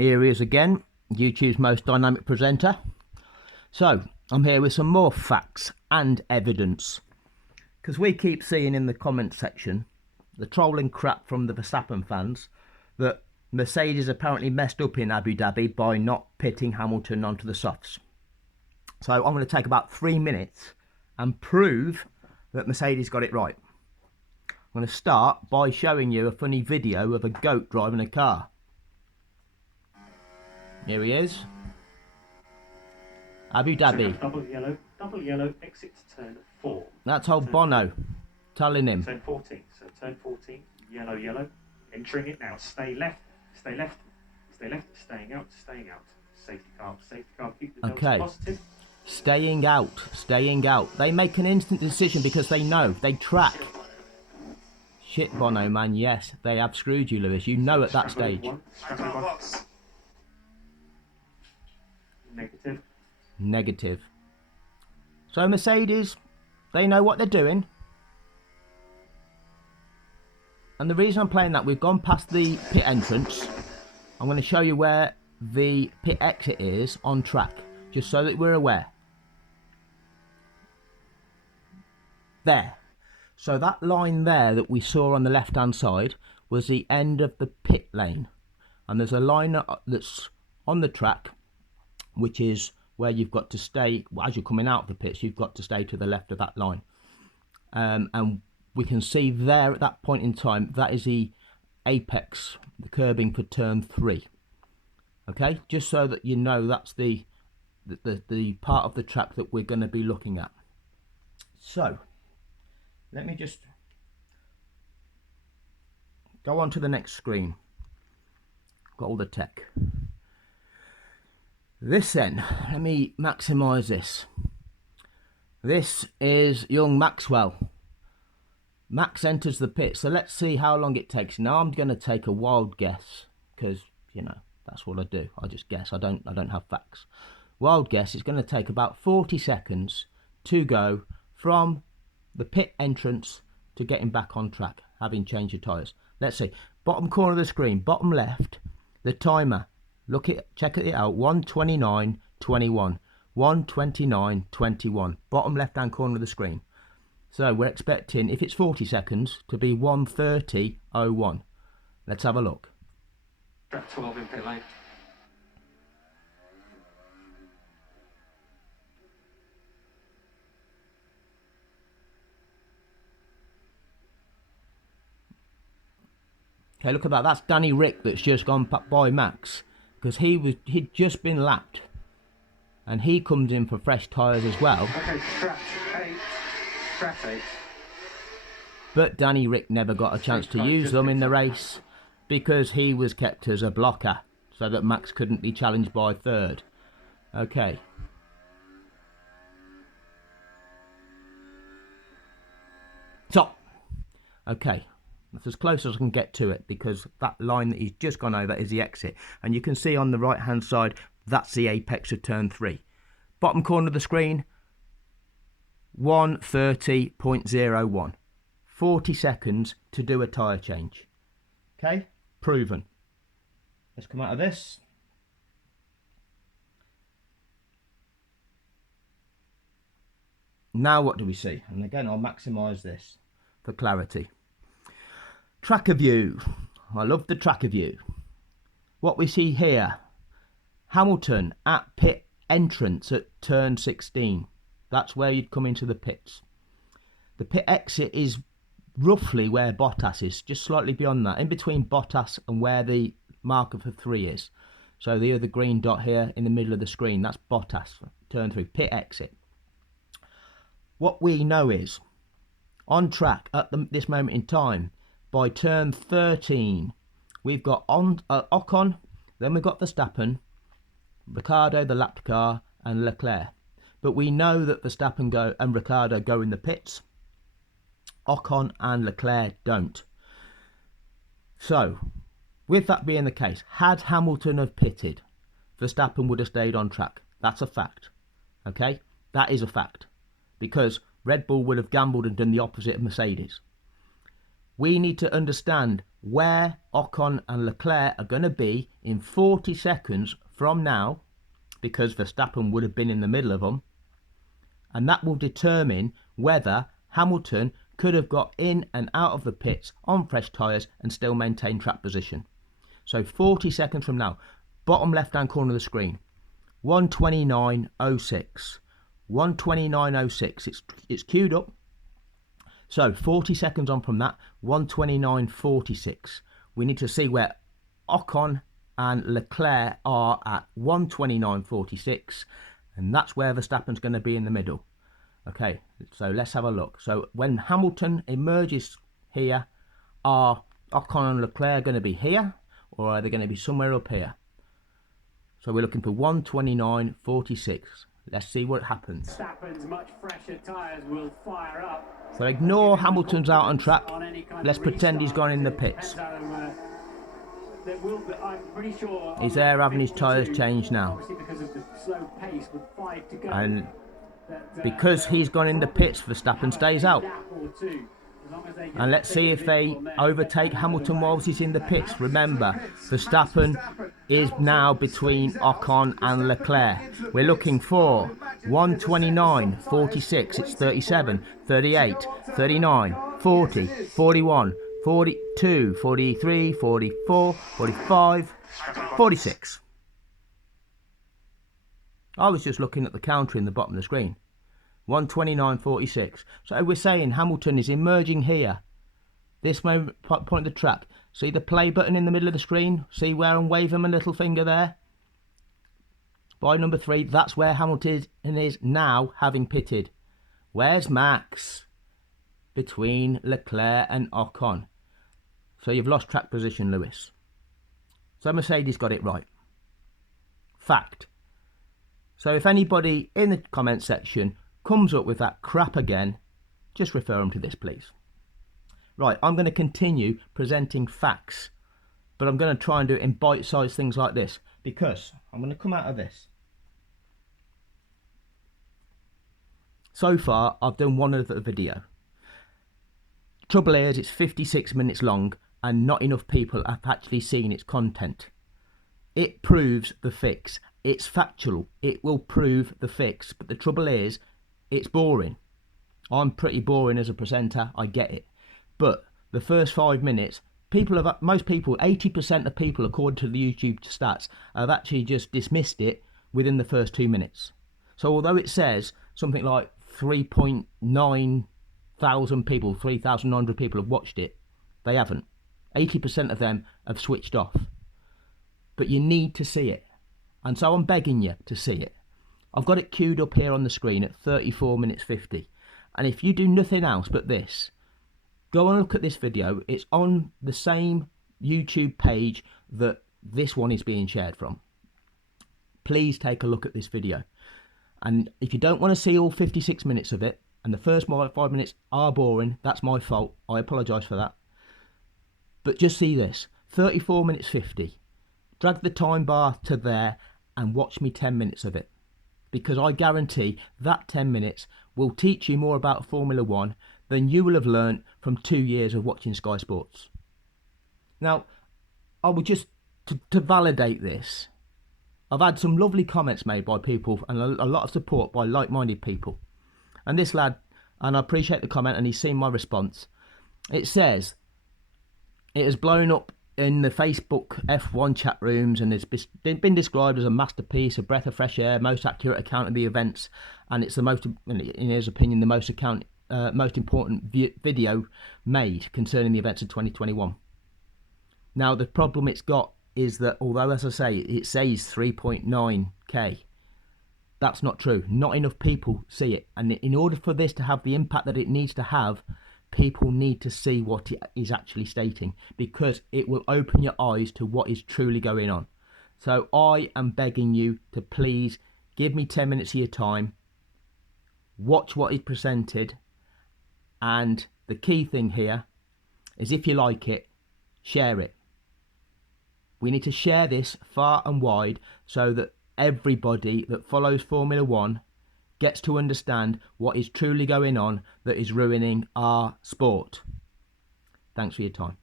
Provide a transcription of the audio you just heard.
Here he is again, YouTube's most dynamic presenter. So, I'm here with some more facts and evidence. Because we keep seeing in the comment section the trolling crap from the Verstappen fans that Mercedes apparently messed up in Abu Dhabi by not pitting Hamilton onto the softs. So I'm going to take about 3 minutes and prove that Mercedes got it right. I'm going to start by showing you a funny video of a goat driving a car. Here he is. Abu Dhabi. Double yellow, exit to turn 4. That's old Bono telling him. Turn 14, so turn 14, yellow, entering it now. Stay left, stay left, staying out. Safety car, keep the Okay. positive. Staying out. They make an instant decision because they know, they track. Shit, Bono, man, yes, they have screwed you, Lewis. You know at that stage. Negative. So Mercedes, they know what they're doing. And the reason I'm playing that, we've gone past the pit entrance. I'm going to show you where the pit exit is on track, just so that we're aware. There. So that line there that we saw on the left hand side was the end of the pit lane. And there's a line that's on the track, which is where you've got to stay. As you're coming out of the pits, you've got to stay to the left of that line. And we can see there at that point in time, that is the apex, the curbing for turn 3. Okay, just so that you know that's the part of the track that we're going to be looking at. So let me just go on to the next screen. Got all the tech. This then, let me maximize this. This is young Maxwell. Max enters the pit, so let's see how long it takes. Now I'm going to take a wild guess because, you know, that's what I do. I just guess. I don't have facts. Wild guess, it's going to take about 40 seconds to go from the pit entrance to getting back on track, having changed your tyres. Let's see. Bottom corner of the screen, bottom left, the timer. Check it out. 1:29:21. 1:29:21. Bottom left hand corner of the screen. So we're expecting, if it's 40 seconds, to be 1:30:01. Let's have a look. Track 12 in pit lane. Okay, look at that. That's Danny Rick that's just gone by Max, because he'd just been lapped, and he comes in for fresh tyres as well. Okay, track 8. But Danny Rick never got a chance to use them in the race because he was kept as a blocker so that Max couldn't be challenged by third. Okay. So, okay. That's as close as I can get to it because that line that he's just gone over is the exit. And you can see on the right hand side, that's the apex of turn 3. Bottom corner of the screen, 1:30:01. 40 seconds to do a tyre change. Okay, proven. Let's come out of this. Now what do we see? And again, I'll maximise this for clarity. Tracker view. I love the tracker view. What we see here, Hamilton at pit entrance at turn 16. That's where you'd come into the pits. The pit exit is roughly where Bottas is, just slightly beyond that, in between Bottas and where the marker for 3 is. So the other green dot here in the middle of the screen, that's Bottas, turn 3, pit exit. What we know is, on track at this moment in time, by turn 13, we've got Ocon, then we've got Verstappen, Ricciardo, the lapped car, and Leclerc. But we know that Verstappen and Ricciardo go in the pits. Ocon and Leclerc don't. So, with that being the case, had Hamilton have pitted, Verstappen would have stayed on track. That's a fact. Okay? That is a fact. Because Red Bull would have gambled and done the opposite of Mercedes. we need to understand where Ocon and Leclerc are going to be in 40 seconds from now, because Verstappen would have been in the middle of them, and that will determine whether Hamilton could have got in and out of the pits on fresh tyres and still maintain track position. So 40 seconds from now, bottom left hand corner of the screen, 1:29.06, 1:29.06, it's queued up. So 40 seconds on from that, 1:29.46. We need to see where Ocon and Leclerc are at 1:29.46, and that's where Verstappen's going to be in the middle. Okay, so let's have a look. So when Hamilton emerges here, are Ocon and Leclerc going to be here, or are they going to be somewhere up here? So we're looking for 1:29.46. Let's see what happens. Much fresher tyres will fire up. So ignore Hamilton's out on track. Let's pretend he's gone in the pits. He's there having his tyres changed now. And because he's gone in the pits, Verstappen stays out. And let's see if they overtake Hamilton whilst he's in the pits. Remember, Verstappen is now between Ocon and Leclerc. We're looking for 1:29.46. It's 37, 38, 39, 40, 41, 42, 43, 44, 45, 46. I was just looking at the counter in the bottom of the screen. 1:29.46. So we're saying Hamilton is emerging here. This point of the track. See the play button in the middle of the screen? See where I'm waving my little finger there? By number 3, that's where Hamilton is now, having pitted. Where's Max? Between Leclerc and Ocon. So you've lost track position, Lewis. So Mercedes got it right. Fact. So if anybody in the comment section comes up with that crap again, just refer them to this, please. Right, I'm going to continue presenting facts, but I'm going to try and do it in bite-sized things like this, because I'm going to come out of this. So far, I've done one other video. Trouble is, it's 56 minutes long, and not enough people have actually seen its content. It proves the fix. It's factual. It will prove the fix, but the trouble is, it's boring. I'm pretty boring as a presenter, I get it. But the first 5 minutes, most people, 80% of people, according to the YouTube stats, have actually just dismissed it within the first 2 minutes. So although it says something like 3.9 thousand people, 3,900 people have watched it, they haven't. 80% of them have switched off. But you need to see it. And so I'm begging you to see it. I've got it queued up here on the screen at 34 minutes 50. And if you do nothing else but this, go and look at this video. It's on the same YouTube page that this one is being shared from. Please take a look at this video. And if you don't want to see all 56 minutes of it, and the first 5 minutes are boring, that's my fault. I apologise for that. But just see this. 34 minutes 50. Drag the time bar to there and watch me 10 minutes of it. Because I guarantee that 10 minutes will teach you more about Formula 1 than you will have learned from 2 years of watching Sky Sports. Now, I will just, to validate this, I've had some lovely comments made by people and a lot of support by like-minded people. And this lad, and I appreciate the comment and he's seen my response, it says, it has blown up in the Facebook F1 chat rooms and it's been described as a masterpiece, a breath of fresh air, most accurate account of the events, and it's the most, in his opinion, the most important video made concerning the events of 2021. Now the problem it's got is that although, as I say, it says 3.9k, that's not true. Not enough people see it, and in order for this to have the impact that it needs to have, people need to see what it is actually stating, because it will open your eyes to what is truly going on. So I am begging you to please give me 10 minutes of your time, watch what is presented, and the key thing here is, if you like it, share it. We need to share this far and wide so that everybody that follows Formula 1 gets to understand what is truly going on that is ruining our sport. Thanks for your time.